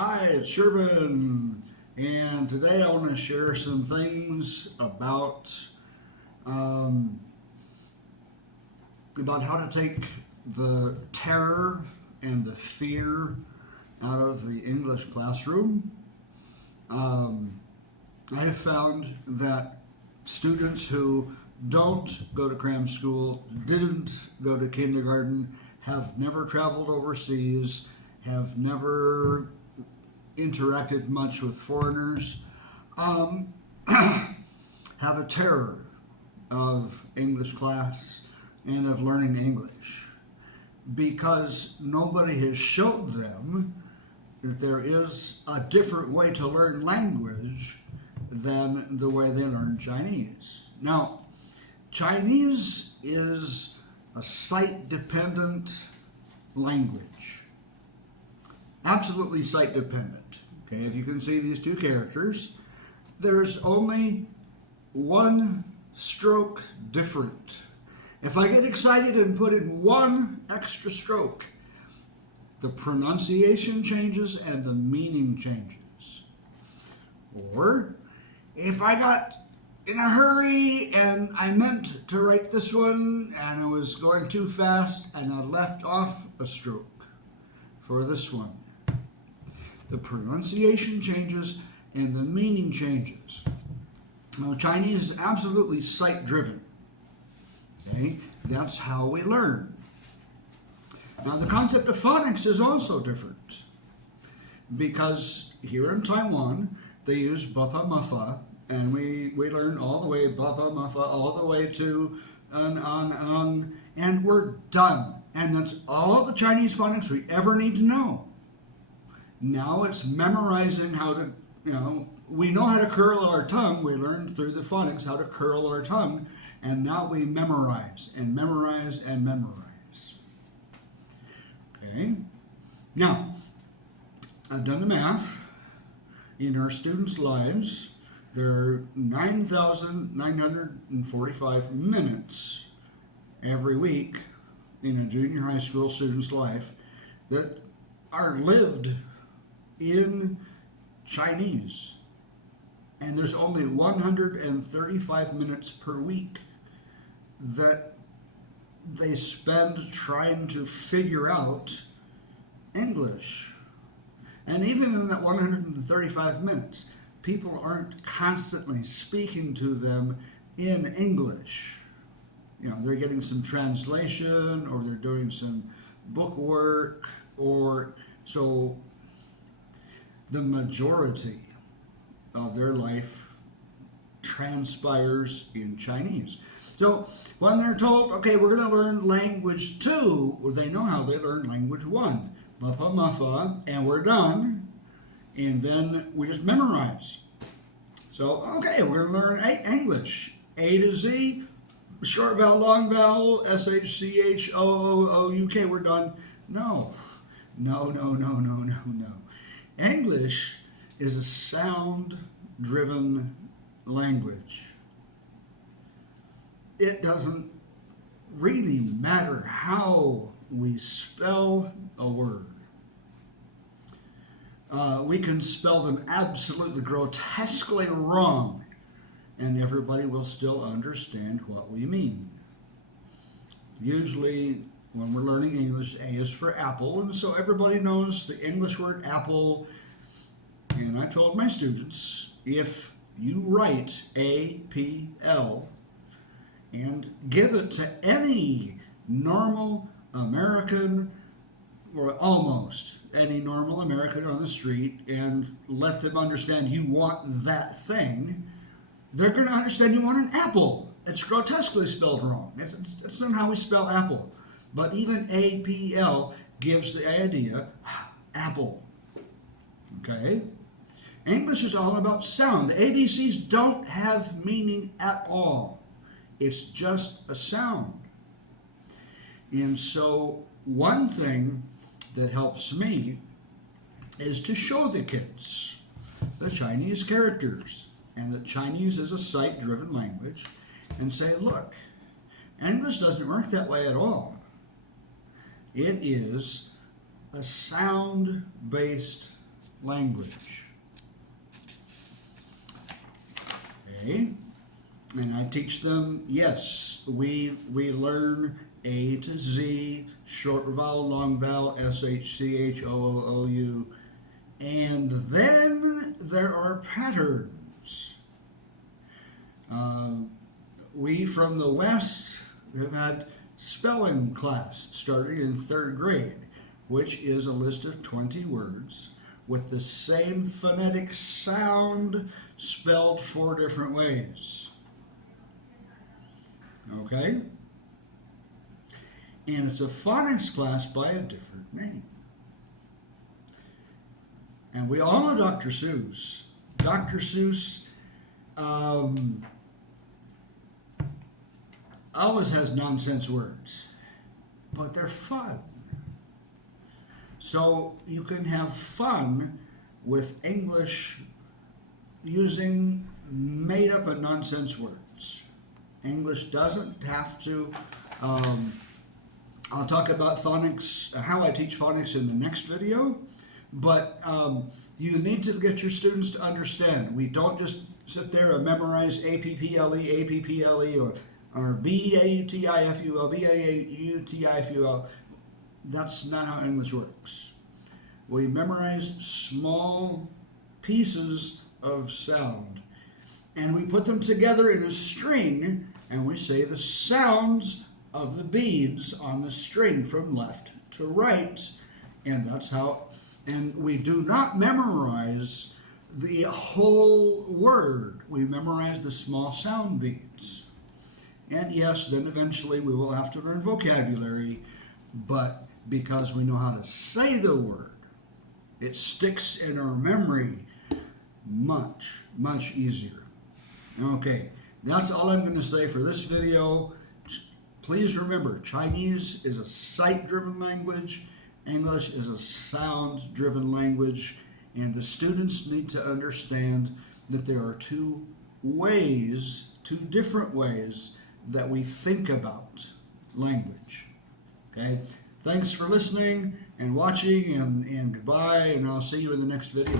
Hi, it's Sherman, and today I want to share some things um, about how to take the terror and the fear out of the English classroom. Um, I have found that students who don't go to cram school, didn't go to kindergarten, have never traveled overseas, have never interacted much with foreigners, um, have a terror of English class and of learning English because nobody has showed them that there is a different way to learn language than the way they learn Chinese. Now, Chinese is a site dependent language, absolutely site dependent. Okay, if you can see these two characters, there's only one stroke different. If I get excited and put in one extra stroke, the pronunciation changes and the meaning changes. Or if I got in a hurry and I meant to write this one and I was going too fast and I left off a stroke for this one, the pronunciation changes and the meaning changes. Now, Chinese is absolutely sight driven. Okay? That's how we learn. Now, the concept of phonics is also different because here in Taiwan, they use Bapa Mafa, and we learn all the way Bapa Mafa, all the way to and we're done. And that's all the Chinese phonics we ever need to know. Now it's memorizing how to, we know how to curl our tongue. We learned through the phonics how to curl our tongue, and now we memorize and memorize and memorize. Okay? Now, I've done the math. In our students' lives, there are 9,945 minutes every week in a junior high school student's life that are lived in Chinese. And there's only 135 minutes per week that they spend trying to figure out English. And even in that 135 minutes, people aren't constantly speaking to them in English. They're getting some translation or they're doing some book work, or so the majority of their life transpires in Chinese. So when they're told, okay, we're going to learn language 2, well, they know how they learn language 1. Mapa Mafa, and we're done. And then we just memorize. So, okay, we're going to learn English. A to Z, short vowel, long vowel, SHCHOOUK, we're done. No. English is a sound-driven language. It doesn't really matter how we spell a word. We can spell them absolutely grotesquely wrong, and everybody will still understand what we mean. Usually, when we're learning English, A is for apple, and so everybody knows the English word apple. And I told my students, if you write APL and give it to any normal American, or almost any normal American on the street, and let them understand you want that thing, they're going to understand you want an apple. It's grotesquely spelled wrong. That's not how we spell apple. But even APL gives the idea, apple. Okay? English is all about sound. The ABCs don't have meaning at all. It's just a sound. And so one thing that helps me is to show the kids the Chinese characters and that Chinese is a sight-driven language, and say, look, English doesn't work that way at all. It is a sound-based language. Okay? And I teach them, yes, we learn A to Z, short vowel, long vowel, SH, CH, OOOU, and then there are patterns. We from the West have had spelling class starting in 3rd grade, which is a list of 20 words with the same phonetic sound spelled 4 different ways. Okay? And it's a phonics class by a different name. And we all know Dr. Seuss. Dr. Seuss always has nonsense words, but they're fun. So you can have fun with English using made up and nonsense words. English doesn't have to. I'll talk about phonics, how I teach phonics in the next video, but you need to get your students to understand. We don't just sit there and memorize APPLE, or BAUTIFUL, BAUTIFUL. That's not how English works. We memorize small pieces of sound, and we put them together in a string, and we say the sounds of the beads on the string from left to right, and that's how. And we do not memorize the whole word. We memorize the small sound beads. And yes, then eventually we will have to learn vocabulary, but because we know how to say the word, it sticks in our memory much, much easier. Okay, that's all I'm going to say for this video. Please remember, Chinese is a sight-driven language, English is a sound-driven language, and the students need to understand that there are two different ways that we think about language. Okay? Thanks for listening and watching, and goodbye, and I'll see you in the next video.